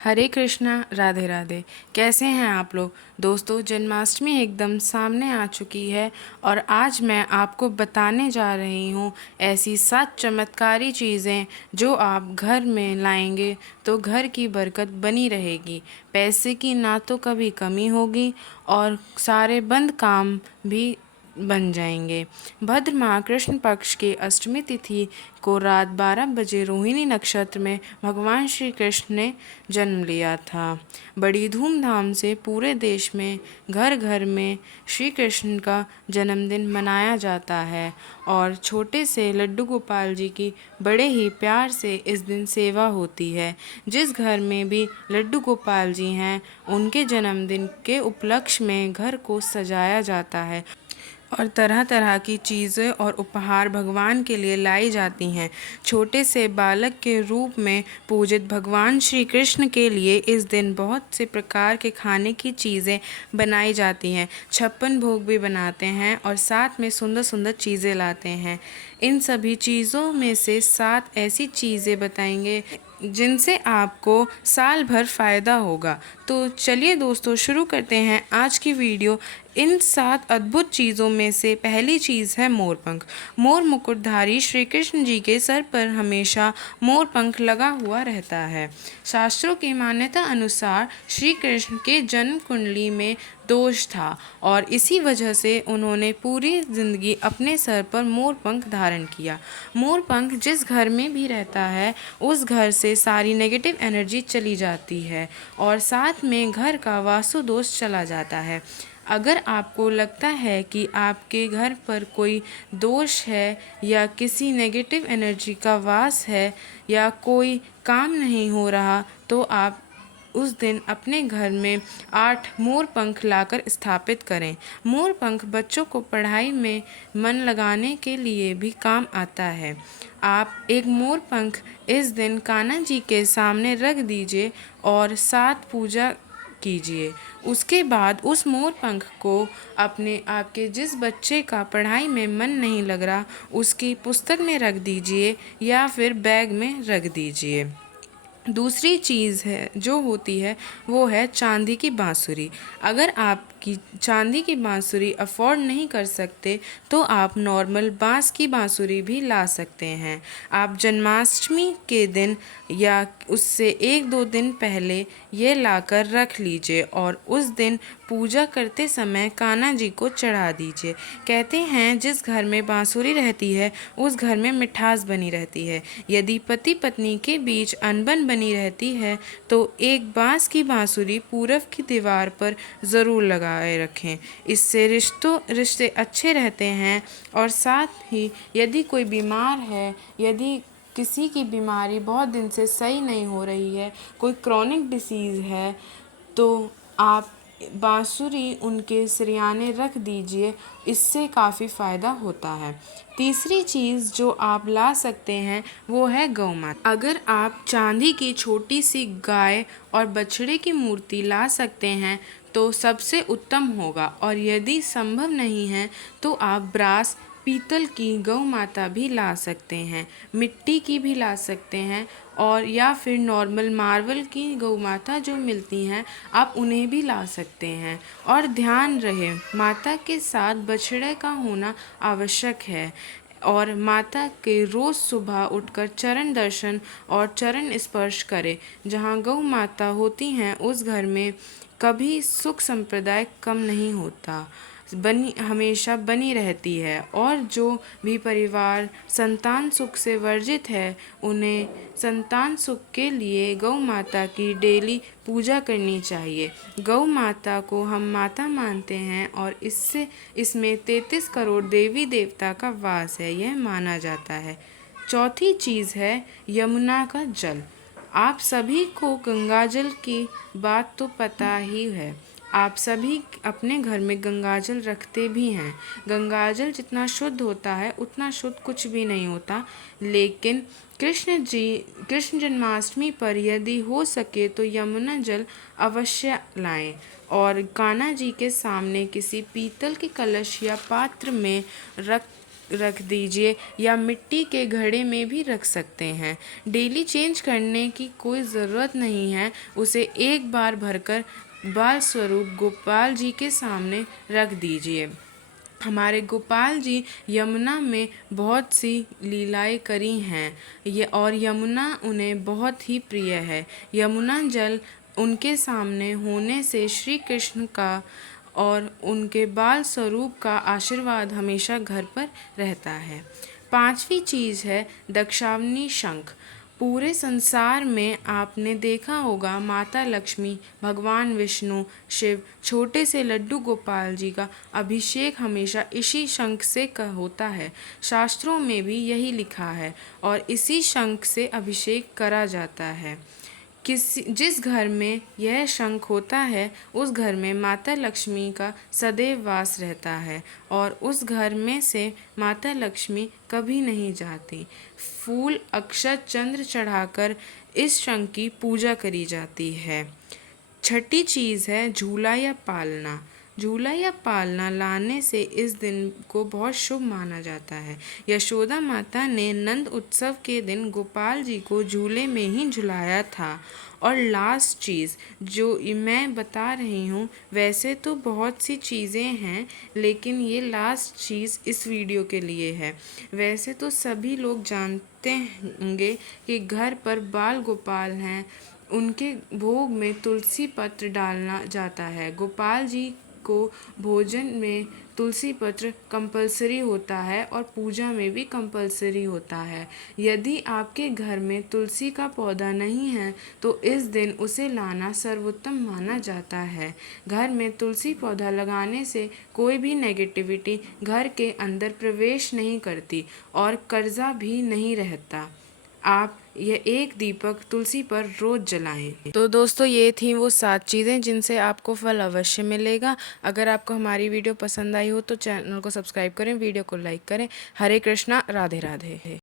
हरे कृष्णा, राधे राधे। कैसे हैं आप लोग दोस्तों? जन्माष्टमी एकदम सामने आ चुकी है और आज मैं आपको बताने जा रही हूँ ऐसी 7 चमत्कारी चीज़ें जो आप घर में लाएंगे तो घर की बरकत बनी रहेगी। पैसे की ना तो कभी कमी होगी और सारे बंद काम भी बन जाएंगे। भद्र माह कृष्ण पक्ष की अष्टमी तिथि को रात 12 बजे रोहिणी नक्षत्र में भगवान श्री कृष्ण ने जन्म लिया था। बड़ी धूमधाम से पूरे देश में घर घर में श्री कृष्ण का जन्मदिन मनाया जाता है और छोटे से लड्डू गोपाल जी की बड़े ही प्यार से इस दिन सेवा होती है। जिस घर में भी लड्डू गोपाल जी हैं उनके जन्मदिन के उपलक्ष्य में घर को सजाया जाता है और तरह तरह की चीज़ें और उपहार भगवान के लिए लाई जाती हैं। छोटे से बालक के रूप में पूजित भगवान श्री कृष्ण के लिए इस दिन बहुत से प्रकार के खाने की चीज़ें बनाई जाती हैं। 56 भोग भी बनाते हैं और साथ में सुंदर सुंदर चीज़ें लाते हैं। इन सभी चीज़ों में से 7 ऐसी चीज़ें बताएंगे जिनसे आपको साल भर फ़ायदा होगा। तो चलिए दोस्तों, शुरू करते हैं आज की वीडियो। इन 7 अद्भुत चीज़ों में से पहली चीज़ है मोरपंख। मोर मुकुटधारी श्री कृष्ण जी के सर पर हमेशा मोरपंख लगा हुआ रहता है। शास्त्रों की मान्यता अनुसार श्री कृष्ण के जन्म कुंडली में दोष था और इसी वजह से उन्होंने पूरी जिंदगी अपने सर पर मोरपंख धारण किया। मोरपंख जिस घर में भी रहता है उस घर से सारी नेगेटिव एनर्जी चली जाती है और साथ में घर का वास्तु दोष चला जाता है। अगर आपको लगता है कि आपके घर पर कोई दोष है या किसी नेगेटिव एनर्जी का वास है या कोई काम नहीं हो रहा, तो आप उस दिन अपने घर में 8 मोर पंख लाकर स्थापित करें। मोर पंख बच्चों को पढ़ाई में मन लगाने के लिए भी काम आता है। आप एक मोर पंख इस दिन कान्हा जी के सामने रख दीजिए और 7 पूजा कीजिए। उसके बाद उस मोर पंख को अपने आपके जिस बच्चे का पढ़ाई में मन नहीं लग रहा उसकी पुस्तक में रख दीजिए या फिर बैग में रख दीजिए। दूसरी चीज़ है जो होती है वो है चांदी की बांसुरी। अगर आपकी चांदी की बांसुरी अफोर्ड नहीं कर सकते तो आप नॉर्मल बांस की बांसुरी भी ला सकते हैं। आप जन्माष्टमी के दिन या उससे 1-2 दिन पहले ये लाकर रख लीजिए और उस दिन पूजा करते समय कान्हा जी को चढ़ा दीजिए। कहते हैं जिस घर में बांसुरी रहती है उस घर में मिठास बनी रहती है। यदि पति पत्नी के बीच अनबन बनी रहती है तो एक बांस की बांसुरी पूरब की दीवार पर ज़रूर लगाए रखें। इससे रिश्ते अच्छे रहते हैं और साथ ही यदि कोई बीमार है, यदि किसी की बीमारी बहुत दिन से सही नहीं हो रही है, कोई क्रॉनिक डिसीज़ है, तो आप बांसुरी उनके सिरयाने रख दीजिए। इससे काफ़ी फ़ायदा होता है। तीसरी चीज़ जो आप ला सकते हैं वो है गौ माता। अगर आप चांदी की छोटी सी गाय और बछड़े की मूर्ति ला सकते हैं तो सबसे उत्तम होगा और यदि संभव नहीं है तो आप ब्रास पीतल की गौ माता भी ला सकते हैं, मिट्टी की भी ला सकते हैं और या फिर नॉर्मल मार्बल की गौ माता जो मिलती हैं आप उन्हें भी ला सकते हैं। और ध्यान रहे माता के साथ बछड़े का होना आवश्यक है और माता के रोज़ सुबह उठकर चरण दर्शन और चरण स्पर्श करें। जहाँ गौ माता होती हैं उस घर में कभी सुख संप्रदाय कम नहीं होता, हमेशा बनी रहती है। और जो भी परिवार संतान सुख से वर्जित है उन्हें संतान सुख के लिए गौ माता की डेली पूजा करनी चाहिए। गौ माता को हम माता मानते हैं और इसमें 33 करोड़ देवी देवता का वास है, यह माना जाता है। चौथी चीज़ है यमुना का जल। आप सभी को गंगा जल की बात तो पता ही है। आप सभी अपने घर में गंगाजल रखते भी हैं। गंगाजल जितना शुद्ध होता है उतना शुद्ध कुछ भी नहीं होता, लेकिन कृष्ण जन्माष्टमी पर यदि हो सके तो यमुना जल अवश्य लाएं और कान्हा जी के सामने किसी पीतल के कलश या पात्र में रख रख दीजिए या मिट्टी के घड़े में भी रख सकते हैं। डेली चेंज करने की कोई ज़रूरत नहीं है। उसे एक बार भरकर बाल स्वरूप गोपाल जी के सामने रख दीजिए। हमारे गोपाल जी यमुना में बहुत सी लीलाएं करी हैं और यमुना उन्हें बहुत ही प्रिय है। यमुना जल उनके सामने होने से श्री कृष्ण का और उनके बाल स्वरूप का आशीर्वाद हमेशा घर पर रहता है। पांचवी चीज़ है दक्षावनी शंख। पूरे संसार में आपने देखा होगा माता लक्ष्मी, भगवान विष्णु, शिव, छोटे से लड्डू गोपाल जी का अभिषेक हमेशा इसी शंख से होता है। शास्त्रों में भी यही लिखा है और इसी शंख से अभिषेक करा जाता है। जिस घर में यह शंख होता है उस घर में माता लक्ष्मी का सदैव वास रहता है और उस घर में से माता लक्ष्मी कभी नहीं जाती। फूल, अक्षत, चंद्र चढ़ाकर इस शंख की पूजा करी जाती है। छठी चीज़ है झूला या पालना। झूला या पालना लाने से इस दिन को बहुत शुभ माना जाता है। यशोदा माता ने नंद उत्सव के दिन गोपाल जी को झूले में ही झुलाया था। और लास्ट चीज़ जो मैं बता रही हूँ, वैसे तो बहुत सी चीज़ें हैं लेकिन ये लास्ट चीज़ इस वीडियो के लिए है। वैसे तो सभी लोग जानते होंगे कि घर पर बाल गोपाल हैं, उनके भोग में तुलसी पत्र डालना जाता है। गोपाल जी को भोजन में तुलसी पत्र कंपलसरी होता है और पूजा में भी कंपलसरी होता है। यदि आपके घर में तुलसी का पौधा नहीं है तो इस दिन उसे लाना सर्वोत्तम माना जाता है। घर में तुलसी पौधा लगाने से कोई भी नेगेटिविटी घर के अंदर प्रवेश नहीं करती और कर्जा भी नहीं रहता। आप यह एक दीपक तुलसी पर रोज जलाएं। तो दोस्तों, ये थी वो 7 चीज़ें जिनसे आपको फल अवश्य मिलेगा। अगर आपको हमारी वीडियो पसंद आई हो तो चैनल को सब्सक्राइब करें, वीडियो को लाइक करें। हरे कृष्णा, राधे राधे।